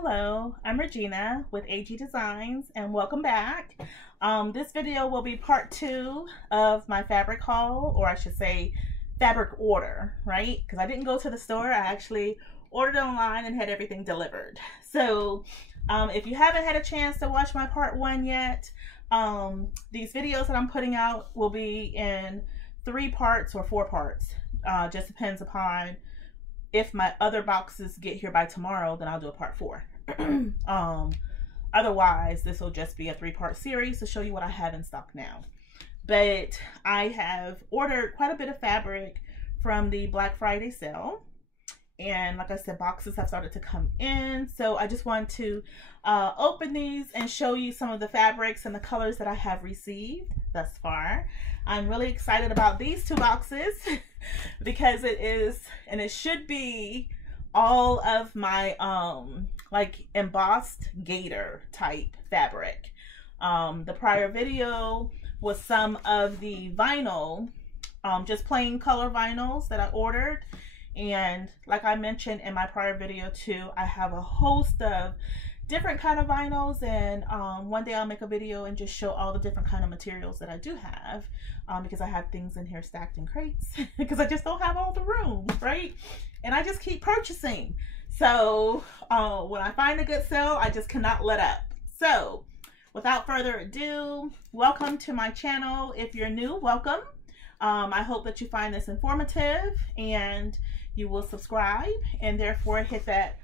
Hello, I'm Regina with AG Designs and welcome back. This video will be part 2 of my fabric haul, or I should say fabric order, right? Because I didn't go to the store, I actually ordered online and had everything delivered. So if you haven't had a chance to watch my part 1 yet, these videos that I'm putting out will be in 3 parts or 4 parts. Just depends upon if my other boxes get here by tomorrow, then I'll do a part 4. Otherwise, this will just be a 3-part series to show you what I have in stock now. But I have ordered quite a bit of fabric from the Black Friday sale. And like I said, boxes have started to come in. So I just want to open these and show you some of the fabrics and the colors that I have received thus far. I'm really excited about these 2 boxes because it is, and it should be, all of my like embossed gator type fabric. The prior video was some of the vinyl, just plain color vinyls that I ordered. And like I mentioned in my prior video too, I have a host of different kind of vinyls, and one day I'll make a video and just show all the different kind of materials that I do have, because I have things in here stacked in crates because I just don't have all the room, right? And I just keep purchasing. So when I find a good sale, I just cannot let up. So without further ado, welcome to my channel. If you're new, welcome. I hope that you find this informative and you will subscribe, and therefore hit that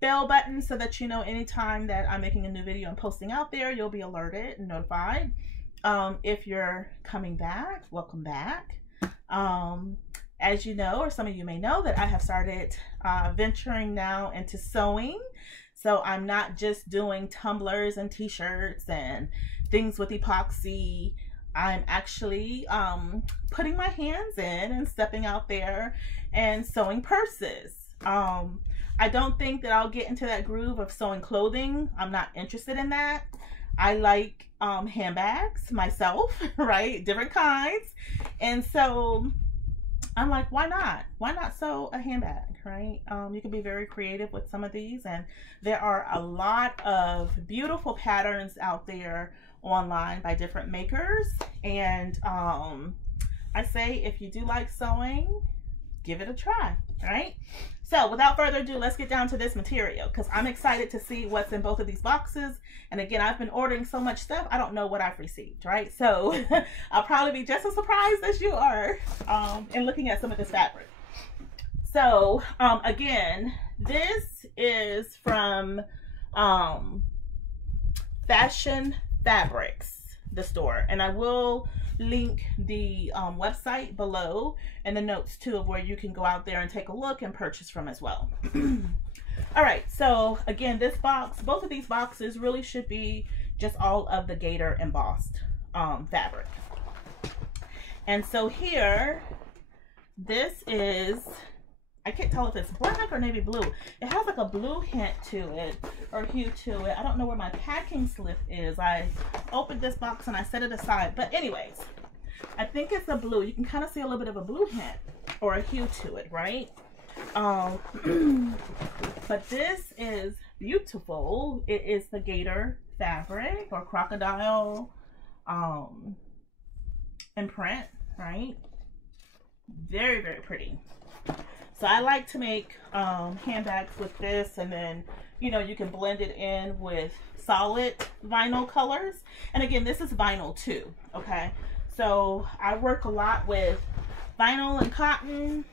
bell button so that you know anytime that I'm making a new video and posting out there, you'll be alerted and notified. If you're coming back, welcome back. As you know, or some of you may know, that I have started venturing now into sewing. So I'm not just doing tumblers and t-shirts and things with epoxy. I'm actually putting my hands in and stepping out there and sewing purses. I don't think that I'll get into that groove of sewing clothing. I'm not interested in that. I like handbags myself, right? Different kinds. And so I'm like, why not? Why not sew a handbag, right? You can be very creative with some of these, and there are a lot of beautiful patterns out there online by different makers. And I say, if you do like sewing, give it a try, right? So without further ado, let's get down to this material, because I'm excited to see what's in both of these boxes. And again, I've been ordering so much stuff, I don't know what I've received, right? So I'll probably be just as surprised as you are in looking at some of this fabric. So again, this is from Fashion Fabrics, the store, and I will link the website below and the notes too, of where you can go out there and take a look and purchase from as well. All right, so again, this box, both of these boxes really should be just all of the gator embossed fabric. And so here, this is, I can't tell if it's black or navy blue. It has like a blue hint to it, or hue to it. I don't know where my packing slip is. I opened this box and I set it aside. But anyways, I think it's a blue. You can kind of see a little bit of a blue hint or a hue to it, right? But this is beautiful. It is the gator fabric, or crocodile imprint, right? Very, very pretty. So I like to make handbags with this, and then, you know, you can blend it in with solid vinyl colors. And again, this is vinyl too, okay? So I work a lot with vinyl and cotton.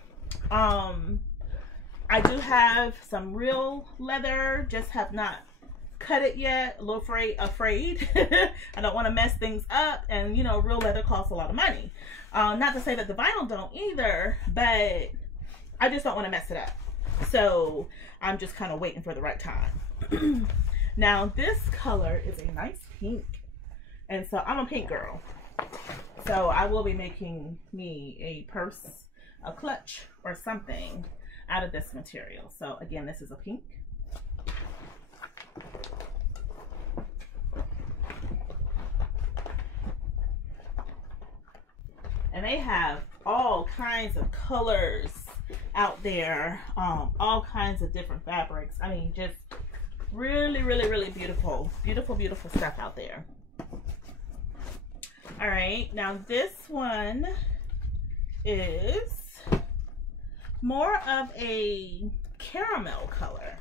I do have some real leather, just have not cut it yet. A little afraid. I don't want to mess things up, and you know, real leather costs a lot of money. Not to say that the vinyl don't either, but I just don't want to mess it up. So I'm just kind of waiting for the right time. Now this color is a nice pink, and so I'm a pink girl. So I will be making me a purse, a clutch, or something out of this material. So again, this is a pink. And they have all kinds of colors out there, all kinds of different fabrics. I mean, just Really, really, really beautiful. Beautiful, beautiful stuff out there. All right, now this one is more of a caramel color.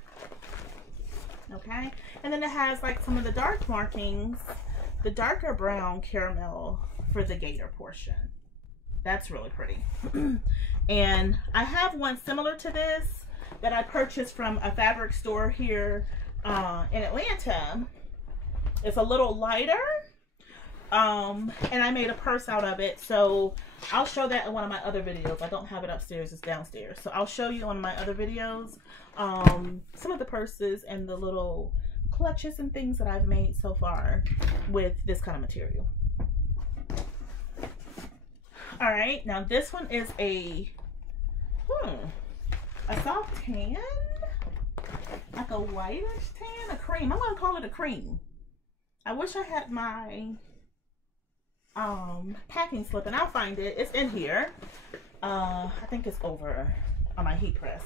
Okay, and then it has like some of the dark markings, the darker brown caramel for the gator portion. That's really pretty. And I have one similar to this that I purchased from a fabric store here in Atlanta. It's a little lighter, and I made a purse out of it, so I'll show that in one of my other videos. I don't have it upstairs, it's downstairs, so I'll show you on my other videos some of the purses and the little clutches and things that I've made so far with this kind of material. All right, now this one is a soft tan, like a whitish tan, a cream. I'm gonna call it a cream. I wish I had my packing slip, and I'll find it. It's in here. I think it's over on my heat press,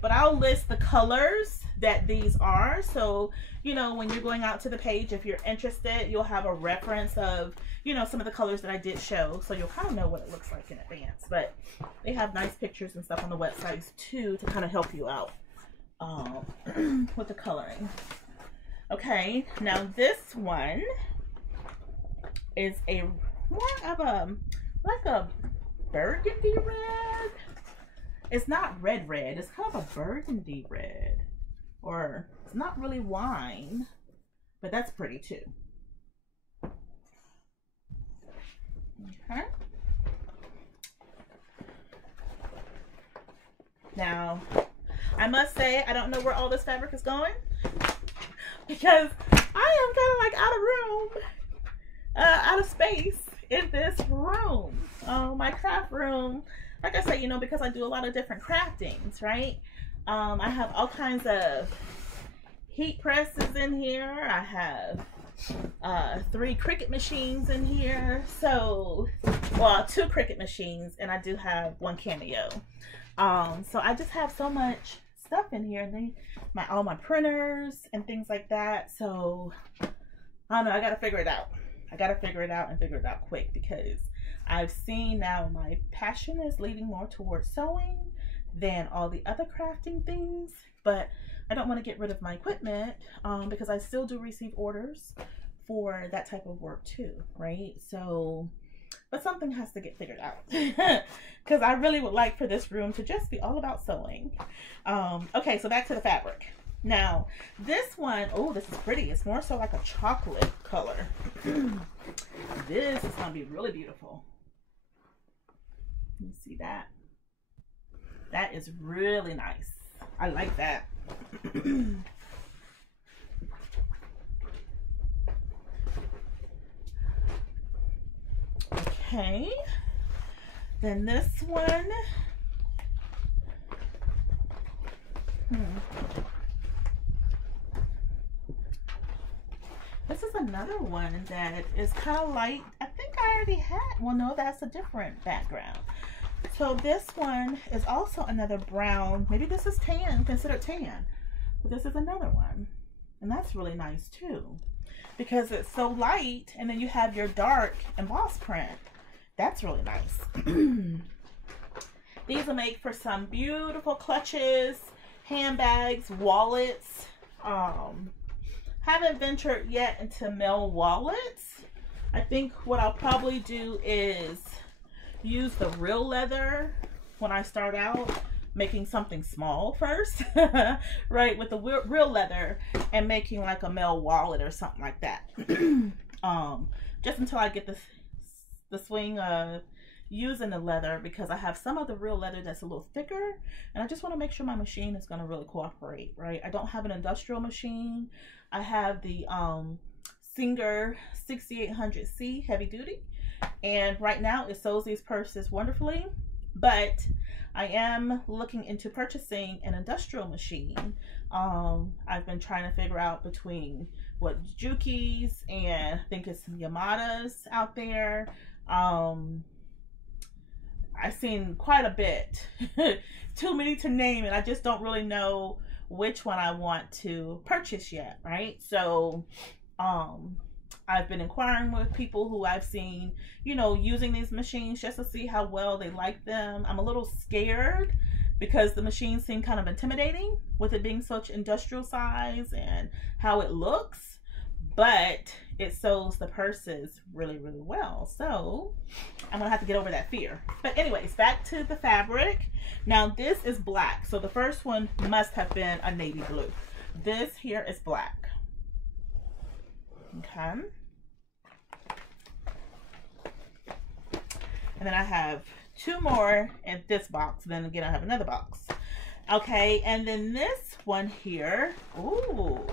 but I'll list the colors that these are, so you know when you're going out to the page, if you're interested, you'll have a reference of, you know, some of the colors that I did show, so you'll kind of know what it looks like in advance. But they have nice pictures and stuff on the websites too to kind of help you out with the coloring. Okay, now this one is a more of a like a burgundy red. It's not red, it's kind of a burgundy red, or it's not really wine, but that's pretty too. Okay. Now, I must say, I don't know where all this fabric is going because I am kind of like out of room, out of space in this room. My craft room, like I said, you know, because I do a lot of different craftings, right? I have all kinds of heat presses in here. I have 3 Cricut machines in here. So, well, 2 Cricut machines, and I do have 1 Cameo. So I just have so much stuff in here, and then all my printers and things like that. So I don't know, I gotta figure it out. I gotta figure it out and figure it out quick, because I've seen now my passion is leading more towards sewing than all the other crafting things, but I don't want to get rid of my equipment because I still do receive orders for that type of work too, right? So, but something has to get figured out because I really would like for this room to just be all about sewing. Okay, so back to the fabric. Now, this one, oh, this is pretty. It's more so like a chocolate color. This is going to be really beautiful. You see that? That is really nice. I like that. Okay. Then this one. This is another one that is kind of light. I think I already had, well, no, that's a different background. So this one is also another brown. Maybe this is tan, considered tan. But this is another one. And that's really nice too, because it's so light, and then you have your dark embossed print. That's really nice. These will make for some beautiful clutches, handbags, wallets. Haven't ventured yet into male wallets. I think what I'll probably do is use the real leather when I start out, making something small first, right, with the real leather, and making like a male wallet or something like that. Just until I get the swing of using the leather, because I have some of the real leather that's a little thicker, and I just want to make sure my machine is going to really cooperate, right? I don't have an industrial machine. I have the Singer 6800C heavy duty, and right now it sews these purses wonderfully, but I am looking into purchasing an industrial machine. I've been trying to figure out between what Juki's and I think it's some Yamada's out there. I've seen quite a bit, too many to name, and I just don't really know which one I want to purchase yet, right? So I've been inquiring with people who I've seen, you know, using these machines just to see how well they like them. I'm a little scared because the machines seem kind of intimidating with it being such industrial size and how it looks, but it sews the purses really, really well. So I'm gonna have to get over that fear. But anyways, back to the fabric. Now this is black. So the first one must have been a navy blue. This here is black. Okay. And then I have two more in this box. Then again, I have another box. Okay, and then this one here. Ooh,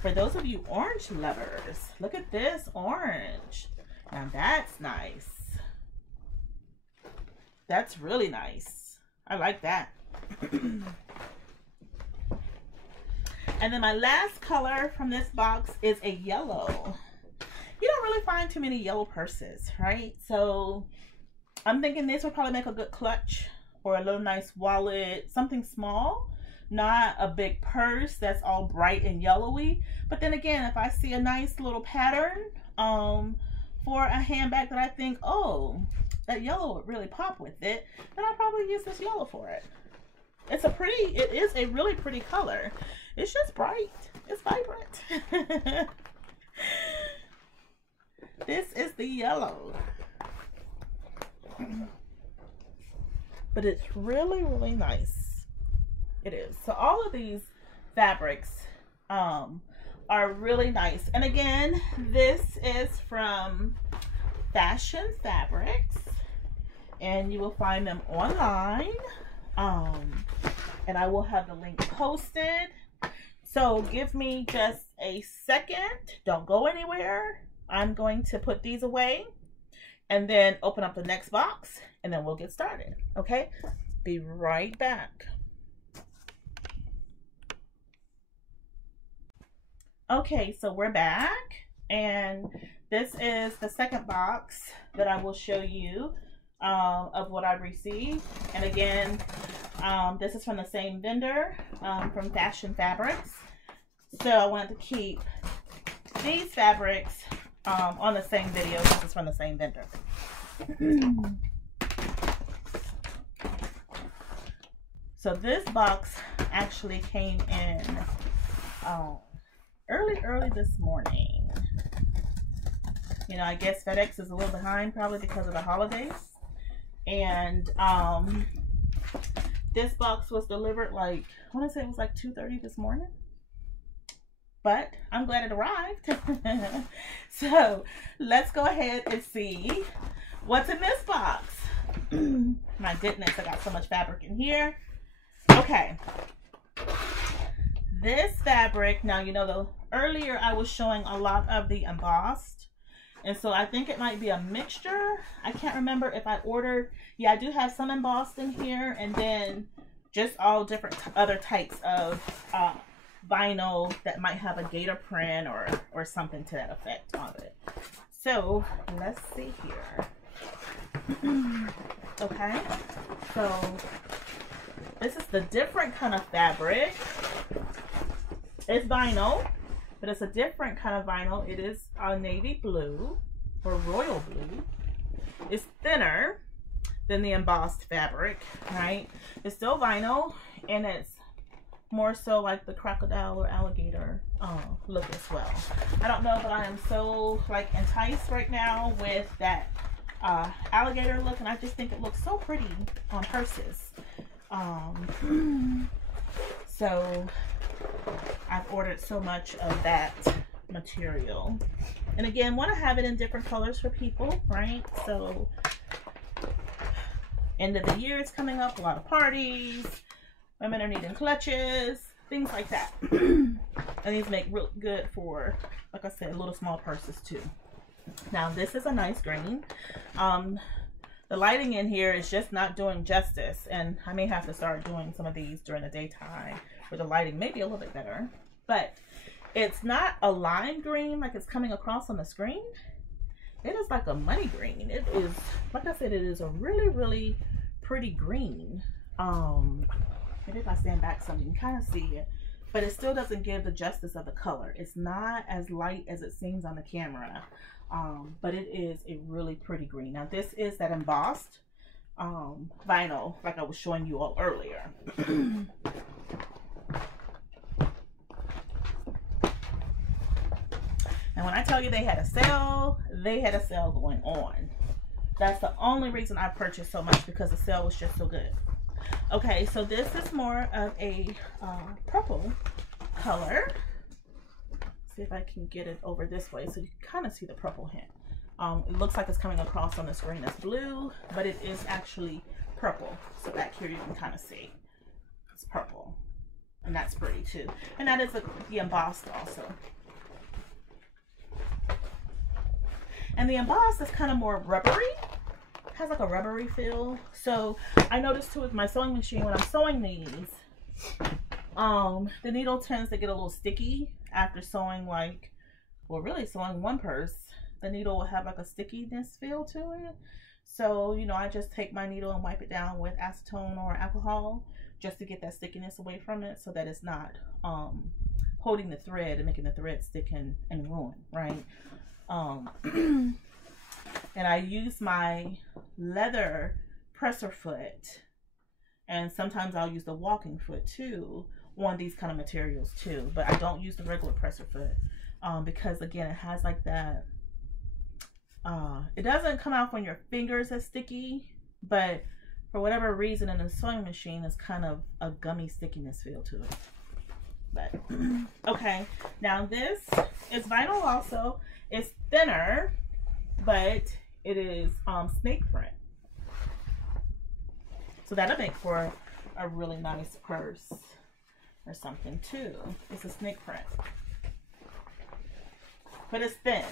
for those of you orange lovers, look at this orange. Now that's nice. That's really nice. I like that. And then my last color from this box is a yellow. You don't really find too many yellow purses, right? So I'm thinking this would probably make a good clutch or a little nice wallet, something small, not a big purse that's all bright and yellowy. But then again, if I see a nice little pattern for a handbag that I think, oh, that yellow would really pop with it, then I'll probably use this yellow for it. It is a really pretty color. It's just bright. It's vibrant. This is the yellow. But it's really, really nice. It is. So all of these fabrics are really nice. And again, this is from Fashion Fabrics, and you will find them online. And I will have the link posted. So give me just a second. Don't go anywhere. I'm going to put these away and then open up the next box, and then we'll get started. Okay, be right back. Okay, so we're back, and this is the second box that I will show you of what I received. And again, this is from the same vendor, from Fashion Fabrics. So I wanted to keep these fabrics on the same video. This is from the same vendor. So this box actually came in early this morning. You know, I guess FedEx is a little behind probably because of the holidays. And this box was delivered like, I want to say it was like 2:30 this morning. But I'm glad it arrived. So let's go ahead and see what's in this box. My goodness, I got so much fabric in here. Okay. This fabric, now you know earlier I was showing a lot of the embossed. And so I think it might be a mixture. I can't remember if I ordered. Yeah, I do have some embossed in here, and then just all different other types of vinyl that might have a gator print or something to that effect on it. So let's see here. Okay, so this is the different kind of fabric. It's vinyl, but it's a different kind of vinyl. It is a navy blue or royal blue. It's thinner than the embossed fabric, right? It's still vinyl, and it's more so like the crocodile or alligator look as well. I don't know, but I am so like enticed right now with that alligator look, and I just think it looks so pretty on purses. So I've ordered so much of that material, and again, want to have it in different colors for people, right? So end of the year is coming up, a lot of parties, women are needing clutches, things like that. And these make real good for, like I said, little small purses too. Now this is a nice green. The lighting in here is just not doing justice, and I may have to start doing some of these during the daytime where the lighting may be a little bit better. But it's not a lime green like it's coming across on the screen. It is like a money green. It is, like I said, it is a really, really pretty green. Maybe if I stand back so you can kind of see it. but it still doesn't give the justice of the color. It's not as light as it seems on the camera, but it is a really pretty green. Now this is that embossed vinyl like I was showing you all earlier. And when I tell you they had a sale going on. That's the only reason I purchased so much, because the sale was just so good. Okay, so this is more of a purple color. See if I can get it over this way so you can kind of see the purple hint. It looks like it's coming across on the screen as blue, but it is actually purple. So back here you can kind of see it's purple, and that's pretty too. And that is the embossed also. And the embossed is kind of more rubbery, has like a rubbery feel. So I noticed too with my sewing machine, when I'm sewing these, the needle tends to get a little sticky after sewing, like, well, really sewing one purse. The needle will have like a stickiness feel to it. So, you know, I just take my needle and wipe it down with acetone or alcohol just to get that stickiness away from it, so that it's not holding the thread and making the thread stick and ruin, right? And I use my leather presser foot, and sometimes I'll use the walking foot too on these kind of materials too, but I don't use the regular presser foot because again, it has like that it doesn't come out when your fingers as sticky, but for whatever reason in the sewing machine it's kind of a gummy stickiness feel to it. But okay, now this is vinyl also. It's thinner, but it is snake print, so that'll make for a really nice purse or something too. It's a snake print, but it's thin.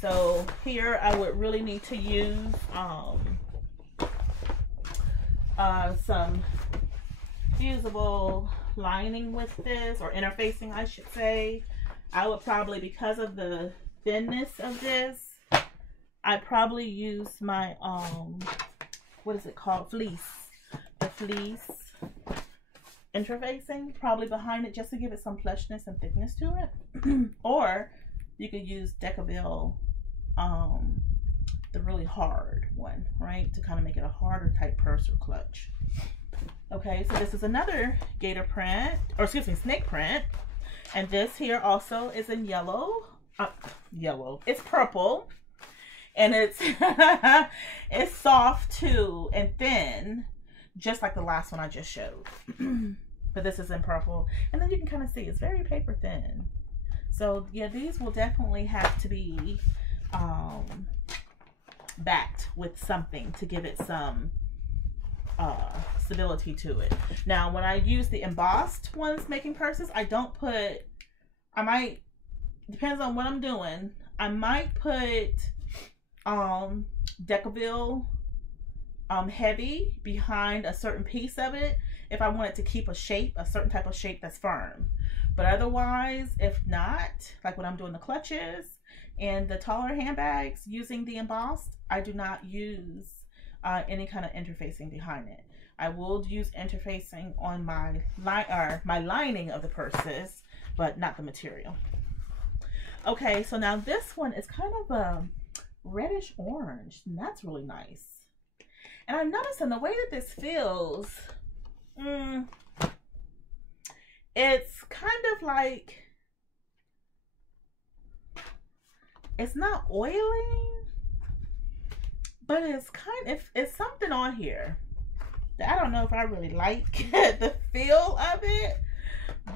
So here I would really need to use some fusible lining with this, or interfacing I should say. I would probably, because of the thinness of this, I probably use my what is it called, fleece, the fleece interfacing probably behind it, just to give it some fleshness and thickness to it. Or you could use Decaville, the really hard one, right, to kind of make it a harder type purse or clutch. Okay, so this is another gator print, or excuse me, snake print, and this here also is in yellow. It's purple, and it's it's soft too and thin, just like the last one I just showed. But this is in purple, and then you can kind of see it's very paper thin. So yeah, these will definitely have to be backed with something to give it some stability to it. Now when I use the embossed ones making purses, I don't put, I might, depends on what I'm doing, I might put Decaville heavy behind a certain piece of it if I want it to keep a shape, a certain type of shape that's firm. But otherwise, if not, like when I'm doing the clutches and the taller handbags using the embossed, I do not use any kind of interfacing behind it. I will use interfacing on my lining of the purses, but not the material. Okay, so now this one is kind of a reddish orange, and that's really nice. And I'm noticing the way that this feels, it's kind of like, it's not oiling, but it's kind of, it's something on here that I don't know if I really like the feel of it,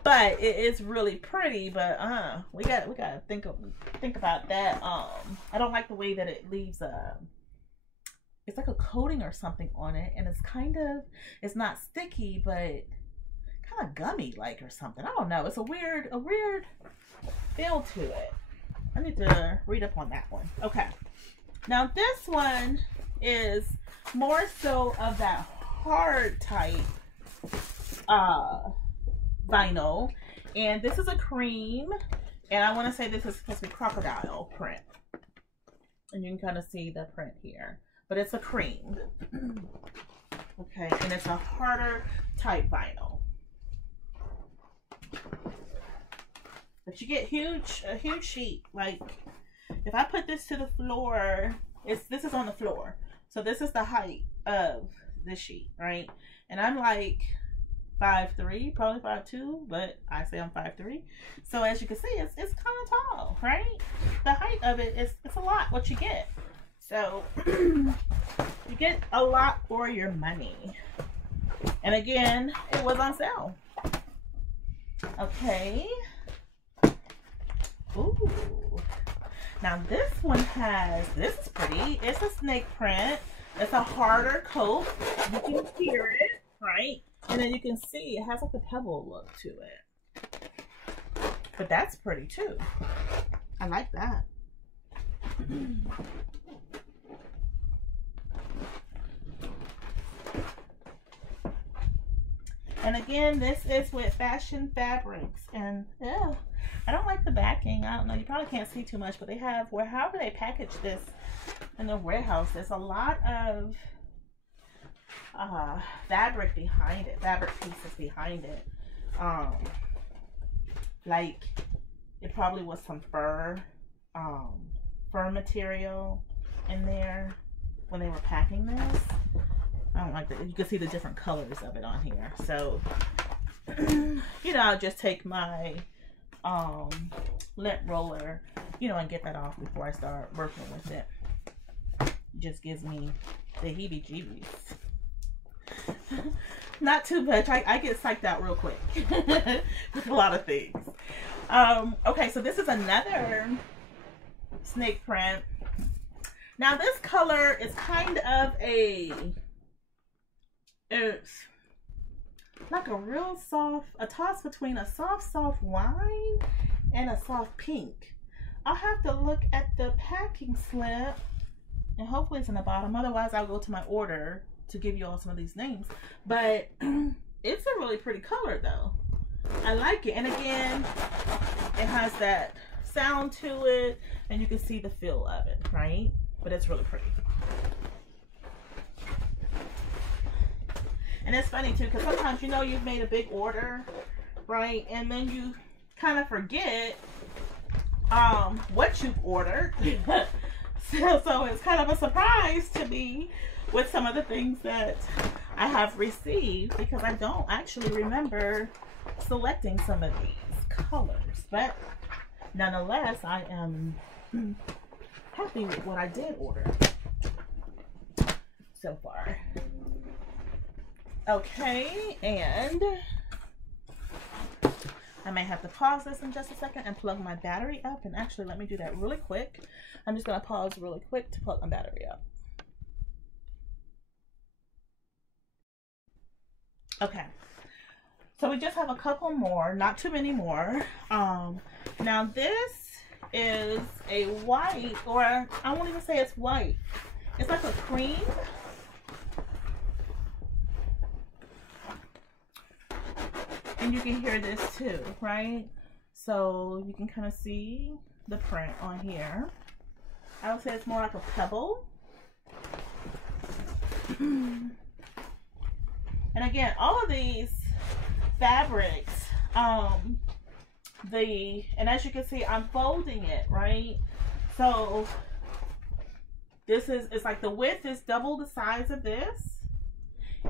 but it is really pretty. But we gotta think about that. I don't like the way that it leaves it's like a coating or something on it, and it's kind of, it's not sticky, but kind of gummy like or something. I don't know. It's a weird feel to it. I need to read up on that one. Okay. Now this one is more so of that hard type vinyl, and this is a cream, and I want to say this is supposed to be crocodile print, and you can kind of see the print here, but it's a cream. Okay, and it's a harder type vinyl. But you get a huge sheet. Like if I put this to the floor, this is on the floor. So this is the height of the sheet, right? And I'm like 5'3", probably 5'2", but I say I'm 5'3". So as you can see, it's kind of tall, right? The height of it it's a lot what you get. So you get a lot for your money. And again, it was on sale. Okay. Ooh. Now this one this is pretty. It's a snake print. It's a harder coat. You can hear it, right? And then you can see it has like a pebble look to it. But that's pretty too. I like that. And again, this is with Fashion Fabrics. And yeah, I don't like the backing. I don't know, you probably can't see too much, but they have, however they package this in the warehouse, there's a lot of fabric behind it, fabric pieces behind it. Like it probably was some fur material in there when they were packing this. I don't like that. You can see the different colors of it on here. So, you know, I'll just take my lint roller, you know, and get that off before I start working with it. It just gives me the heebie-jeebies. Not too much. I get psyched out real quick with a lot of things. Okay, so this is another snake print. Now this color is kind of it's like a real soft, a toss between a soft wine and a soft pink. I'll have to look at the packing slip, and hopefully it's in the bottom. Otherwise, I'll go to my order to give you all some of these names. But it's a really pretty color though. I like it. And again, it has that sound to it, and you can see the feel of it, right? But it's really pretty. And it's funny too, because sometimes, you know, you've made a big order, right? And then you kind of forget what you've ordered. so it's kind of a surprise to me with some of the things that I have received, because I don't actually remember selecting some of these colors. But nonetheless, I am happy with what I did order so far. Okay, and I may have to pause this in just a second and plug my battery up. And actually, let me do that really quick. I'm just going to pause really quick to plug my battery up. Okay, so we just have a couple more, not too many more. Now this is a white, or I won't even say it's white. It's like a cream. And you can hear this too, right? So you can kind of see the print on here. I would say it's more like a pebble. And again, all of these fabrics, and as you can see, I'm folding it, right? So this it's like the width is double the size of this.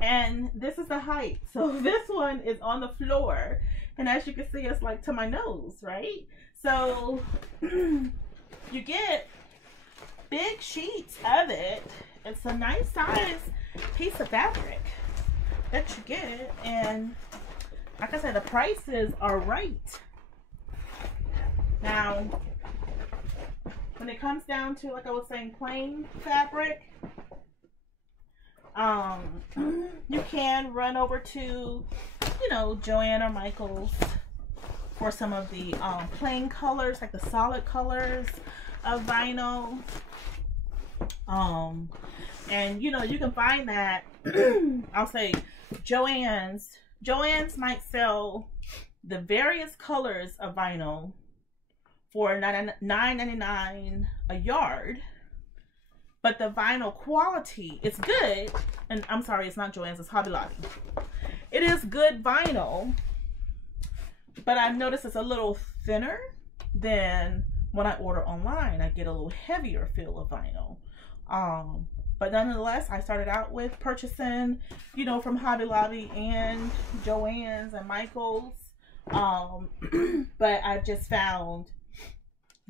And this is the height. So this one is on the floor. And as you can see, it's like to my nose, right? So you get big sheets of it. It's a nice size piece of fabric that you get. And like I said, the prices are right. Now, when it comes down to, like I was saying, plain fabric, you can run over to, you know, Joann or Michael's for some of the plain colors, like the solid colors of vinyl. And you know, you can find that I'll say Joann's might sell the various colors of vinyl for $9.99 a yard. But the vinyl quality, it's good. And I'm sorry, it's not Joann's, it's Hobby Lobby. It is good vinyl, but I've noticed it's a little thinner than when I order online. I get a little heavier feel of vinyl. But nonetheless, I started out with purchasing, you know, from Hobby Lobby and Joann's and Michael's. But I've just found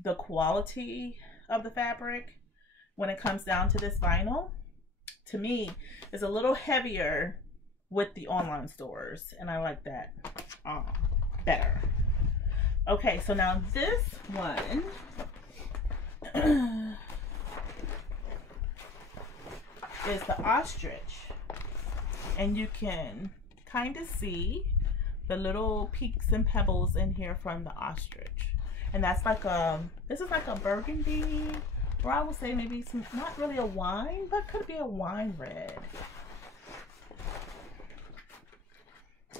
the quality of the fabric when it comes down to this vinyl, to me, is a little heavier with the online stores, and I like that better. Okay, so now this one is the ostrich, and you can kind of see the little peaks and pebbles in here from the ostrich. And that's like this is like a burgundy, or I would say maybe some, not really a wine, but could be a wine red.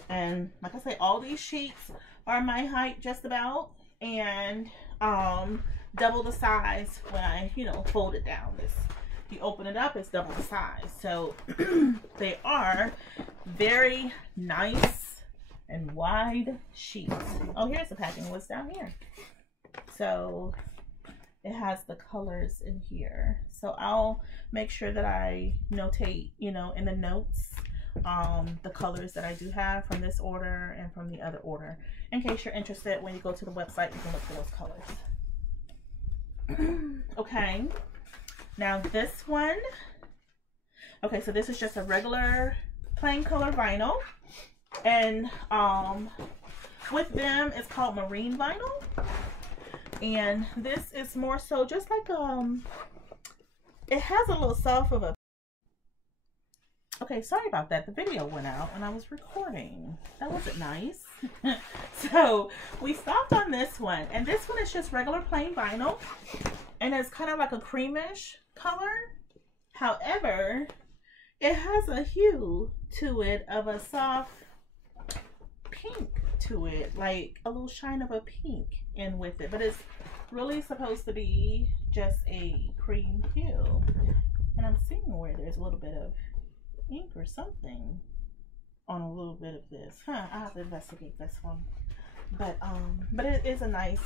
And like I say, all these sheets are my height just about, and double the size when I, you know, fold it down. This, you open it up, it's double the size. So they are very nice and wide sheets. Oh, here's the packing list down here. So it has the colors in here. So I'll make sure that I notate, you know, in the notes, the colors that I do have from this order and from the other order. In case you're interested, when you go to the website, you can look for those colors. Okay. Now this one, okay, so this is just a regular plain color vinyl, and with them it's called marine vinyl, and this is more so just like it has a little soft of a, okay, sorry about that, the video went out when I was recording. That wasn't nice. So we stopped on this one, and this one is just regular plain vinyl, and it's kind of like a creamish color. However, it has a hue to it of a soft pink to it, like a little shine of a pink in with it, but it's really supposed to be just a cream hue. And I'm seeing where there's a little bit of ink or something on a little bit of this. I have to investigate this one. But it is a nice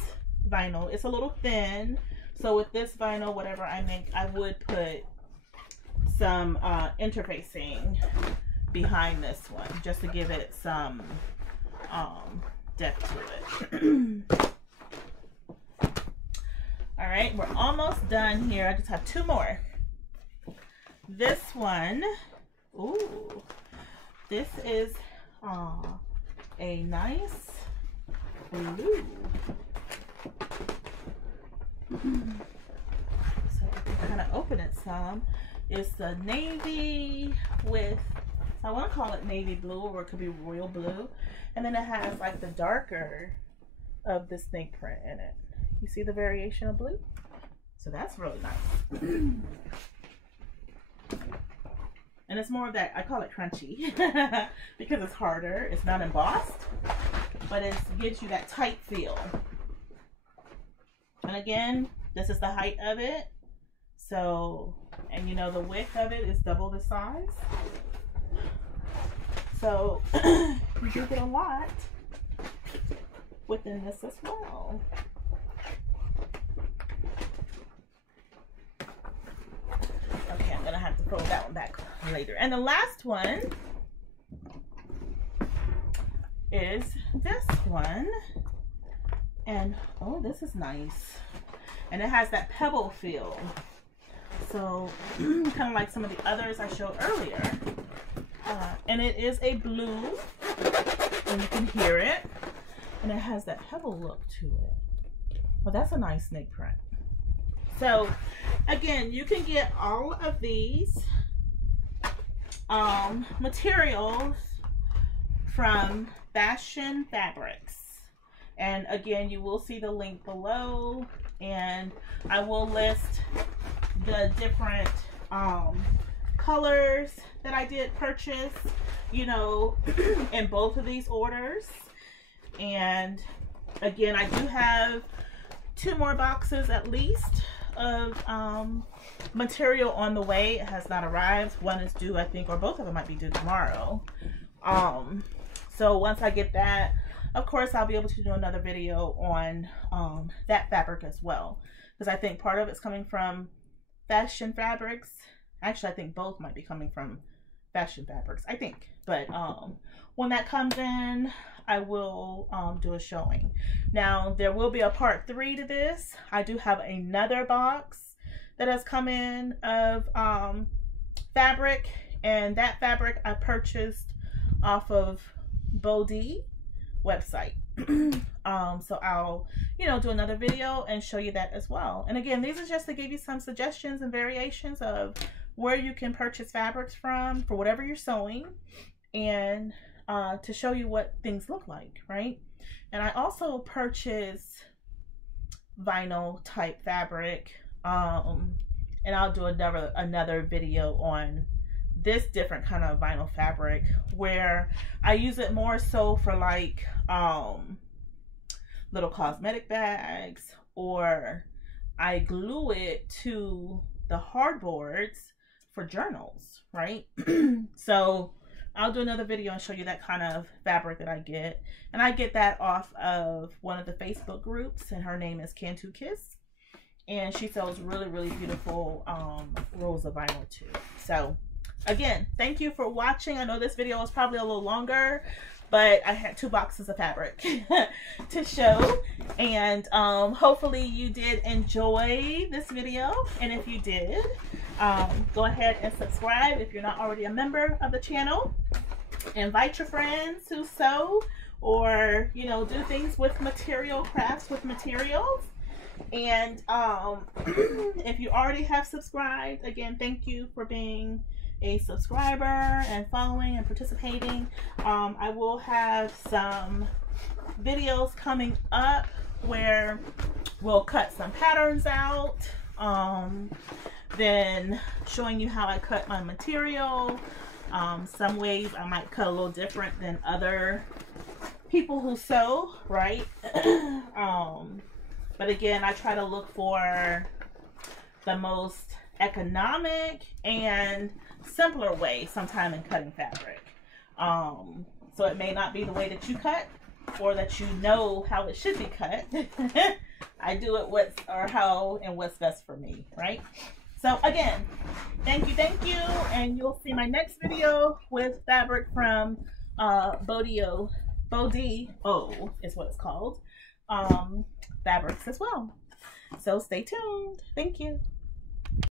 vinyl. It's a little thin, so with this vinyl, whatever I make, I would put some interfacing behind this one just to give it some depth to it. All right, we're almost done here. I just have two more. This one, ooh, this is a nice blue. So I can kind of open it some. It's a navy with, I want to call it navy blue, or it could be royal blue. And then it has like the darker of the snake print in it. You see the variation of blue? So that's really nice. And it's more of that, I call it crunchy because it's harder. It's not embossed, but it gives you that tight feel. And again, this is the height of it. So, and you know, the width of it is double the size. So you do get a lot within this as well. Okay, I'm gonna have to fold that one back later. And the last one is this one. And oh, this is nice. And it has that pebble feel. So kind of like some of the others I showed earlier. And it is a blue, and you can hear it. And it has that pebble look to it. Well, that's a nice snake print. So again, you can get all of these materials from Fashion Fabrics. And again, you will see the link below, and I will list the different colors that I did purchase, you know, in both of these orders. And again, I do have 2 more boxes at least of material on the way. It has not arrived. One is due, I think, or both of them might be due tomorrow. So once I get that, of course, I'll be able to do another video on that fabric as well, because I think part of it's coming from fashion fabrics. Actually, I think both might be coming from fashion fabrics, I think. But when that comes in, I will do a showing. Now, there will be a part 3 to this. I do have another box that has come in of fabric, and that fabric I purchased off of Bodhi website. So I'll, you know, do another video and show you that as well. And again, these are just to give you some suggestions and variations of where you can purchase fabrics from for whatever you're sewing, and to show you what things look like, right? And I also purchase vinyl type fabric, and I'll do another video on this different kind of vinyl fabric, where I use it more so for like little cosmetic bags, or I glue it to the hardboards for journals, right? So I'll do another video and show you that kind of fabric that I get. And I get that off of one of the Facebook groups, and her name is Cantu Kiss. And she sells really, really beautiful rolls of vinyl too. So again, thank you for watching. I know this video was probably a little longer, but I had 2 boxes of fabric to show. And hopefully you did enjoy this video. And if you did, go ahead and subscribe if you're not already a member of the channel. Invite your friends who sew, or, you know, do things with material, crafts with materials. And if you already have subscribed, again, thank you for being a subscriber and following and participating. I will have some videos coming up where we'll cut some patterns out, then showing you how I cut my material. Some ways I might cut a little different than other people who sew, right? But again, I try to look for the most economic and simpler way sometime in cutting fabric. So it may not be the way that you cut, or that you know how it should be cut. I do it how and what's best for me, right? So again, thank you, and you'll see my next video with fabric from Bodhi is what it's called, fabrics as well. So stay tuned. Thank you.